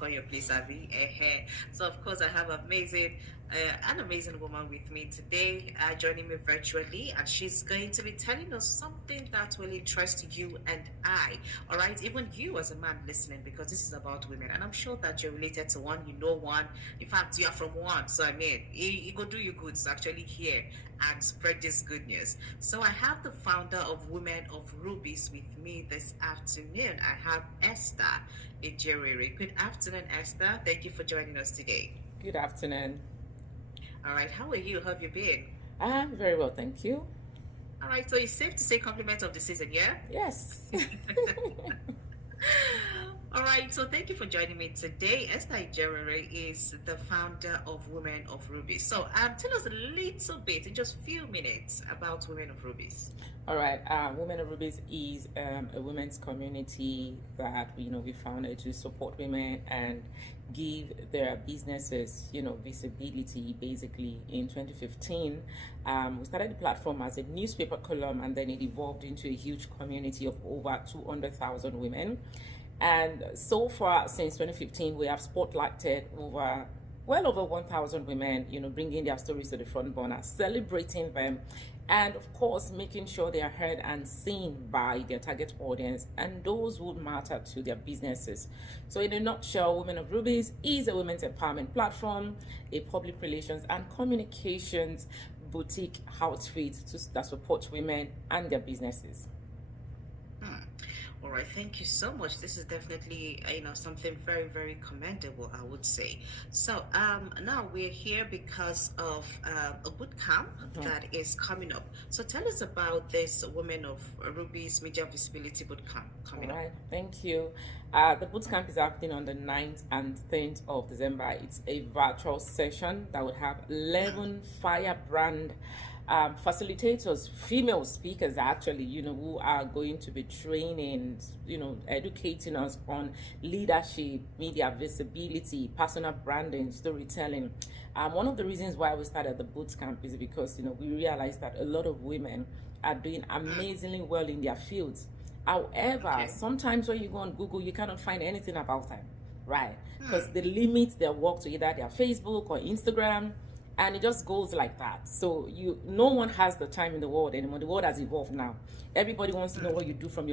Call your place, Abby. So of course I have an amazing woman with me today, joining me virtually, and she's going to be telling us something that will interest you and I. All right, even you as a man listening, because this is about women, and I'm sure that you're related to one. You know one. In fact, you are from one. So I mean, it go do you good to actually hear and spread this good news. So I have the founder of Women of Rubies with me this afternoon. I have Esther Ejiriri. Good afternoon, Esther. Thank you for joining us today. Good afternoon. All right, how are you? How have you been? I'm very well, thank you. All right, so it's safe to say compliment of the season, yeah? Yes. All right, so thank you for joining me today. Esther Ejiriri is the founder of Women of Rubies. So tell us a little bit, in just a few minutes, about Women of Rubies. All right. Women of Rubies is a women's community that we founded to support women and give their businesses visibility. Basically, in 2015, we started the platform as a newspaper column, and then it evolved into a huge community of over 200,000 women. And so far, since 2015, we have spotlighted well over 1,000 women, bringing their stories to the front burner, celebrating them, and of course, making sure they are heard and seen by their target audience and those who matter to their businesses. So in a nutshell, Women of Rubies is a women's empowerment platform, a public relations and communications boutique outfit that supports women and their businesses. All right, thank you so much. This is definitely something very, very commendable, I would say. So now we're here because of a boot camp that is coming up. So tell us about this Women of Ruby's Media Visibility Boot Camp coming All right, up. thank you. The boot camp is happening on the 9th and 10th of December. It's a virtual session that will have 11 firebrand facilitators, female speakers actually, who are going to be training, educating us on leadership, media visibility, personal branding, storytelling. One of the reasons why we started the boot camp is because, we realized that a lot of women are doing amazingly well in their fields. However, sometimes when you go on Google, you cannot find anything about them, right? Because they limit their work to either their Facebook or Instagram, and it just goes like that. So no one has the time in the world anymore. The world has evolved now. Everybody wants to know what you do from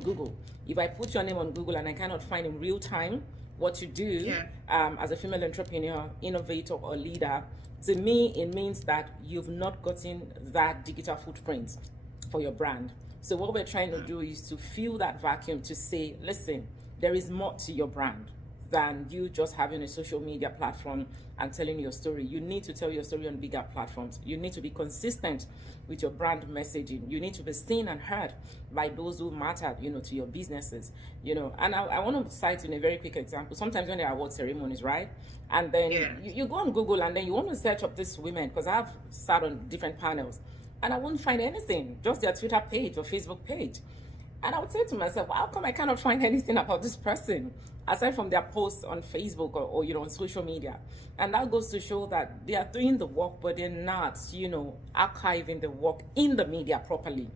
Google. If I put your name on Google and I cannot find in real time what you do as a female entrepreneur, innovator, or leader, to me it means that you've not gotten that digital footprint for your brand. So what we're trying to do is to fill that vacuum, to say, listen, there is more to your brand than you just having a social media platform and telling your story. You need to tell your story on bigger platforms. You need to be consistent with your brand messaging. You need to be seen and heard by those who matter, to your businesses, And I want to cite in a very quick example. Sometimes when there are award ceremonies, right? And then you go on Google and then you want to search up these women, because I've sat on different panels and I wouldn't find anything, just their Twitter page or Facebook page. And I would say to myself, how come I cannot find anything about this person aside from their posts on Facebook or on social media? And that goes to show that they are doing the work, but they're not, archiving the work in the media properly,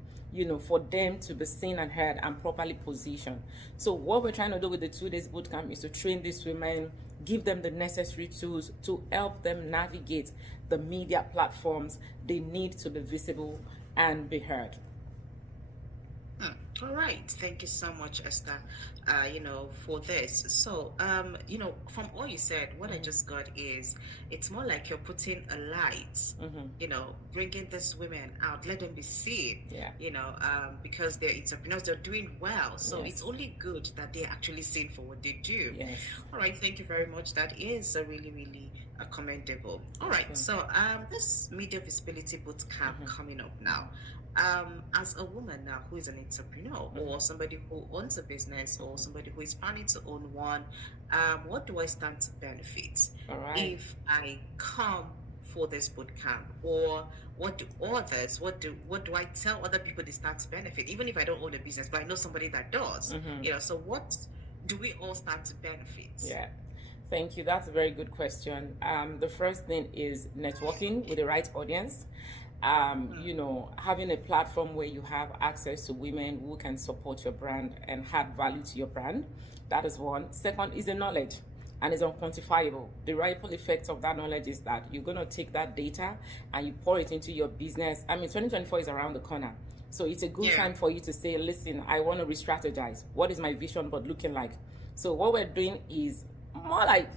for them to be seen and heard and properly positioned. So what we're trying to do with the 2 days bootcamp is to train these women, give them the necessary tools to help them navigate the media platforms they need to be visible and be heard. All right, thank you so much, Esther. For this. So, from all you said, what I just got is it's more like you're putting a light, bringing these women out, let them be seen. Because they're entrepreneurs, they're doing well. So it's only good that they're actually seen for what they do. Yes. All right, thank you very much. That is really, really commendable. All right, so this media visibility boot camp coming up now. As a woman now who is an entrepreneur or somebody who owns a business or somebody who is planning to own one, what do I stand to benefit if I come for this boot camp? Or what do I tell other people they stand to benefit, even if I don't own a business, but I know somebody that does? So what do we all stand to benefit? Yeah. Thank you. That's a very good question. The first thing is networking with the right audience. Having a platform where you have access to women who can support your brand and add value to your brand. That is one. Second is the knowledge. and it's unquantifiable. The ripple effects of that knowledge is that you're going to take that data and you pour it into your business. I mean, 2024 is around the corner. So it's a good time for you to say, listen, I want to re-strategize. What is my vision board looking like? So what we're doing is more like,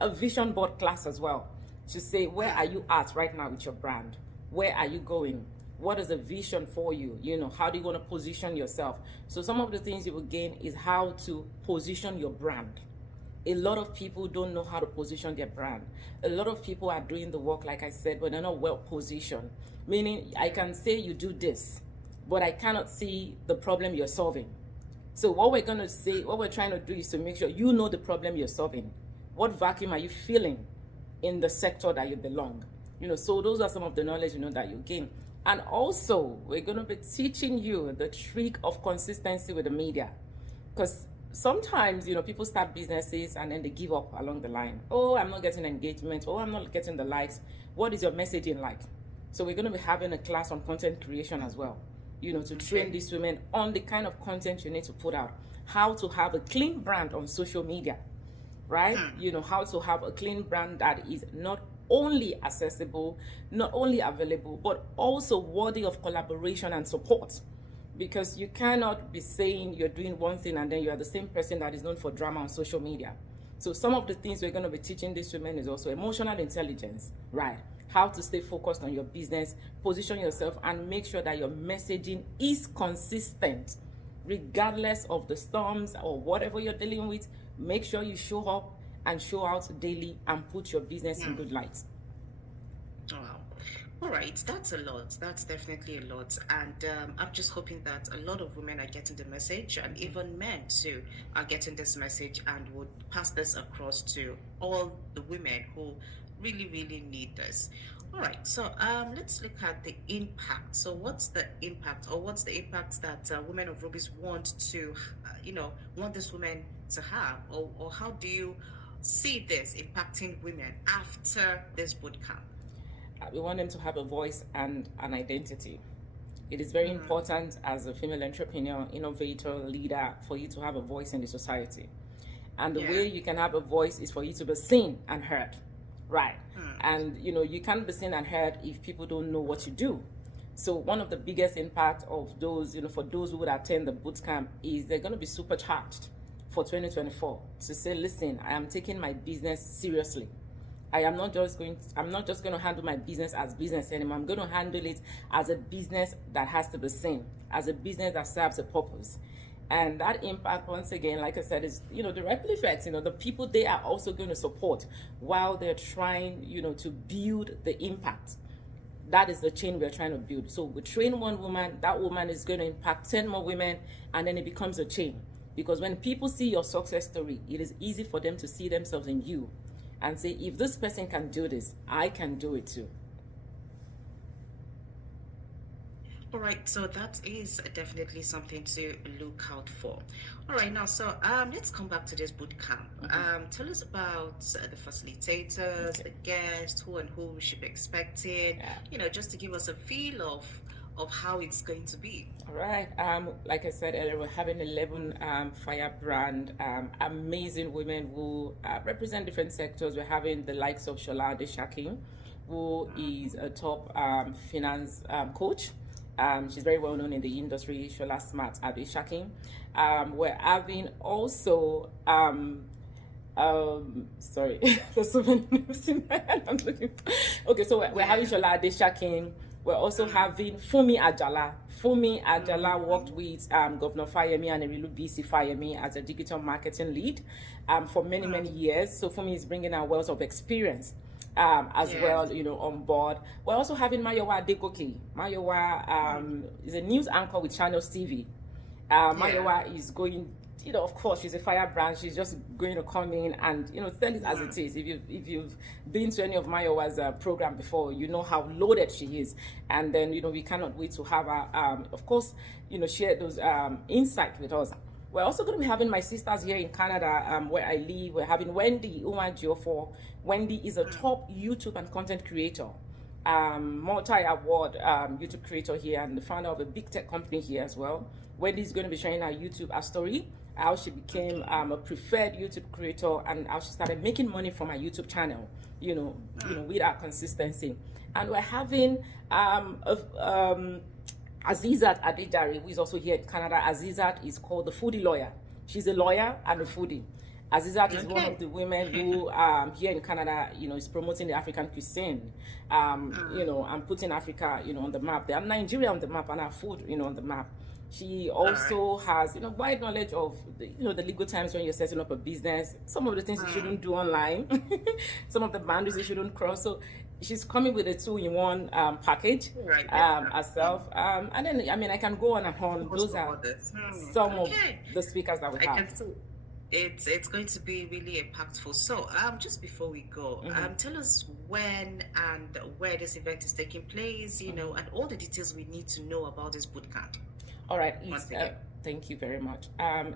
a vision board class as well, to say, where are you at right now with your brand? Where are you going? What is the vision for you? How do you want to position yourself? So some of the things you will gain is how to position your brand. A lot of people don't know how to position their brand. A lot of people are doing the work, like I said, but they're not well positioned. Meaning, I can say you do this, but I cannot see the problem you're solving. So what we're trying to do is to make sure you know the problem you're solving. What vacuum are you filling in the sector that you belong? So those are some of the knowledge, that you gain. And also, we're going to be teaching you the trick of consistency with the media. Because sometimes, people start businesses and then they give up along the line. Oh, I'm not getting engagement. Oh, I'm not getting the likes. What is your messaging like? So we're going to be having a class on content creation as well, to train these women on the kind of content you need to put out. How to have a clean brand on social media, right? How to have a clean brand that is not only accessible, not only available, but also worthy of collaboration and support. Because you cannot be saying you're doing one thing and then you are the same person that is known for drama on social media. So some of the things we're going to be teaching these women is also emotional intelligence, right? How to stay focused on your business, position yourself, and make sure that your messaging is consistent, regardless of the storms or whatever you're dealing with. Make sure you show up and show out daily and put your business in good light. Wow. All right, that's a lot. That's definitely a lot. And I'm just hoping that a lot of women are getting the message, and even men too are getting this message and would pass this across to all the women who really, really need this. All right, so let's look at the impact. So what's the impact, or what's the impact that women of Rubies want to, want this women to have, or how do you see this impacting women after this bootcamp? We want them to have a voice and an identity. It is very important as a female entrepreneur, innovator, leader, for you to have a voice in the society. And the way you can have a voice is for you to be seen and heard, right? And, you can't be seen and heard if people don't know what you do. So one of the biggest impact of those, for those who would attend the bootcamp, is they're going to be supercharged for 2024 to say, listen, I am taking my business seriously. I'm not just going to handle my business as business anymore. I'm going to handle it as a business that has to be seen, as a business that serves a purpose. And that impact, once again, like I said, is, the ripple effects, the people they are also going to support while they're trying, to build the impact. That is the chain we're trying to build. So we train one woman, that woman is going to impact 10 more women, and then it becomes a chain. Because when people see your success story, it is easy for them to see themselves in you and say, if this person can do this, I can do it too. All right, so that is definitely something to look out for. All right, now, so let's come back to this boot camp. Tell us about the facilitators, the guests, who and who we should be expecting, just to give us a feel of how it's going to be. All right. Like I said earlier, we're having 11 firebrand, amazing women who represent different sectors. We're having the likes of Shola Deshakin, who is a top finance coach. She's very well known in the industry, Shola Smart Adeshakin. We're having also, sorry, there's so many names in my head. I'm looking. Okay, so we're having Shola Adeshakin. We're also having Fumi Ajala. Fumi Ajala worked with Governor Fayemi and Erilu BC Fayemi as a digital marketing lead for many, many years. So Fumi is bringing a wealth of experience as well, on board. We're also having Mayowa Adegoke. Mayowa is a news anchor with Channels TV. Mayowa is going, of course, she's a firebrand. She's just going to come in and, tell it as it is. If you've been to any of Mayowa's program before, you know how loaded she is. And then, we cannot wait to have her, of course, share those insights with us. We're also going to be having my sisters here in Canada, where I live. We're having Wendy Umajiofo. Wendy is a top YouTube and content creator, multi-award YouTube creator here, and the founder of a big tech company here as well. Wendy is going to be sharing her YouTube story how she became a preferred YouTube creator, and how she started making money from her YouTube channel. With our consistency, and we're having Azizat Adidari, who is also here in Canada. Azizat is called the foodie lawyer. She's a lawyer and a foodie. Azizat is one of the women who here in Canada, is promoting the African cuisine, and putting Africa, on the map. They have Nigeria on the map and our food, on the map. She also has, wide knowledge of, the legal times when you're setting up a business, some of the things you shouldn't do online, some of the boundaries you shouldn't cross. So she's coming with a two-in-one package herself. And then, I can go on and on. Those are some of the speakers that we have. It's going to be really impactful. So just before we go, tell us when and where this event is taking place, and all the details we need to know about this bootcamp. All right. Thank you very much.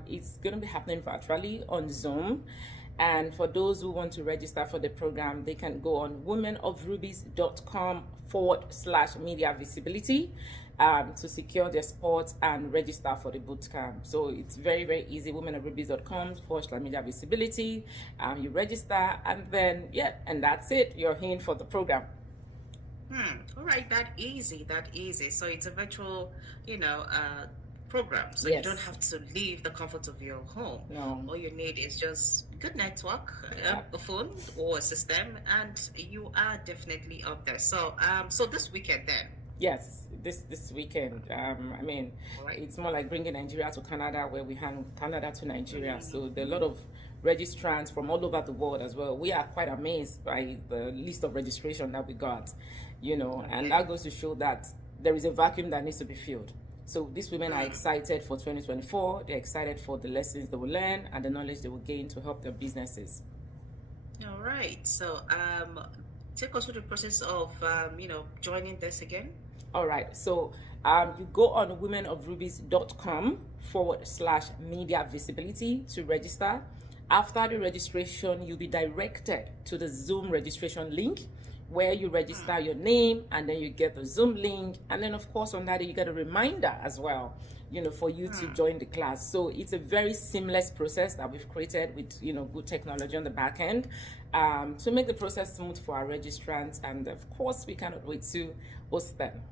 It's going to be happening virtually on Zoom. And for those who want to register for the program, they can go on womenofrubies.com/media visibility to secure their spot and register for the bootcamp. So it's very, very easy. womenofrubies.com/media visibility. You register, and then, and that's it. You're in for the program. All right, that easy. So it's a virtual, program. So you don't have to leave the comfort of your home. No. All you need is just good network, a phone or a system, and you are definitely up there. So so this weekend then. Yes, this weekend. It's more like bringing Nigeria to Canada, where we hand Canada to Nigeria. So there are a lot of registrants from all over the world as well. We are quite amazed by the list of registration that we got, and that goes to show that there is a vacuum that needs to be filled. So these women are excited for 2024. They're excited for the lessons they will learn and the knowledge they will gain to help their businesses. All right. So take us through the process of joining this again. All right. So you go on womenofrubies.com/media visibility to register. After the registration, you'll be directed to the Zoom registration link, where you register your name, and then you get the Zoom link, and then of course on that you get a reminder as well, for you to join the class. So it's a very seamless process that we've created with good technology on the back end to make the process smooth for our registrants, and of course we cannot wait to host them.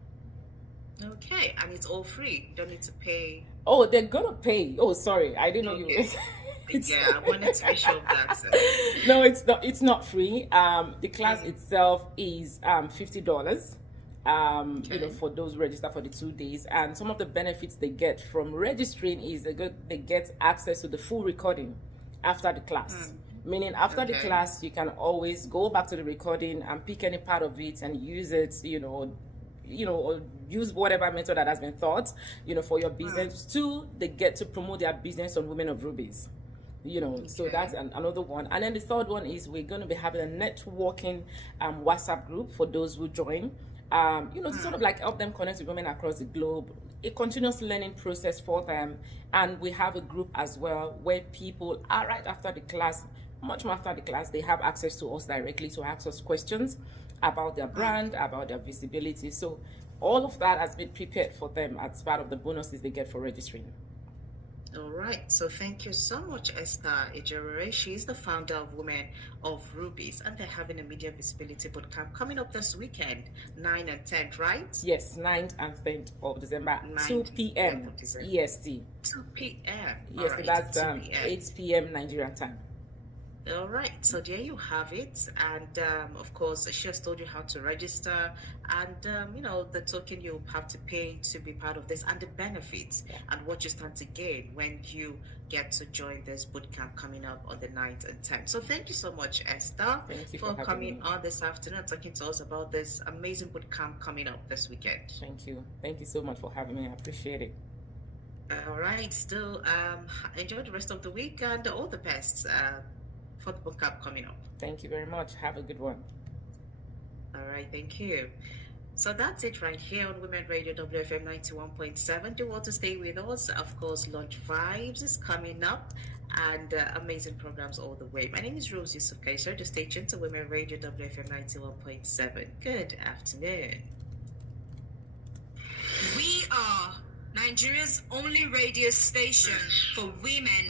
Okay, and it's all free. You don't need to pay. Oh, they're gonna pay. Oh, sorry, I didn't know you. I wanted to be sure of that. No, it's not. It's not free. The class itself is $50. For those who register for the 2 days, and some of the benefits they get from registering is they get access to the full recording after the class. Meaning, after the class, you can always go back to the recording and pick any part of it and use it. Or use whatever method that has been thought, for your business. Two, they get to promote their business on Women of Rubies. So that's another one. And then the third one is we're going to be having a networking WhatsApp group for those who join, to sort of like help them connect with women across the globe, a continuous learning process for them. And we have a group as well where people are right after the class, much more after the class, they have access to us directly to ask us questions about their brand, about their visibility. So all of that has been prepared for them as part of the bonuses they get for registering. All right. So thank you so much, Esther Ejere. She's the founder of Women of Rubies, and they're having a media visibility bootcamp coming up this weekend, 9 and 10, right? Yes, 9th and 10th of December, 2 p.m. EST. 2 p.m. Yes, so that's 8 p.m. Nigerian time. All right, so there you have it, and of course she has told you how to register, and the token you have to pay to be part of this, and the benefits and what you stand to gain when you get to join this bootcamp coming up on the 9th and 10th. So thank you so much, Esther, for coming on this afternoon and talking to us about this amazing bootcamp coming up this weekend. Thank you so much for having me. I appreciate it. All right, still enjoy the rest of the week, and all the best for the bootcamp coming up. Thank you very much. Have a good one. All right, thank you. So that's it right here on Women Radio WFM 91.7. Do want to stay with us? Of course, Lunch Vibes is coming up, and amazing programs all the way. My name is Rose Yusuf Kaiser. Just stay tuned to Women Radio WFM 91.7. Good afternoon. We are Nigeria's only radio station for women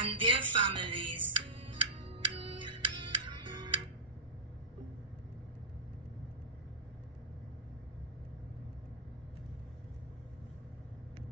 and their families.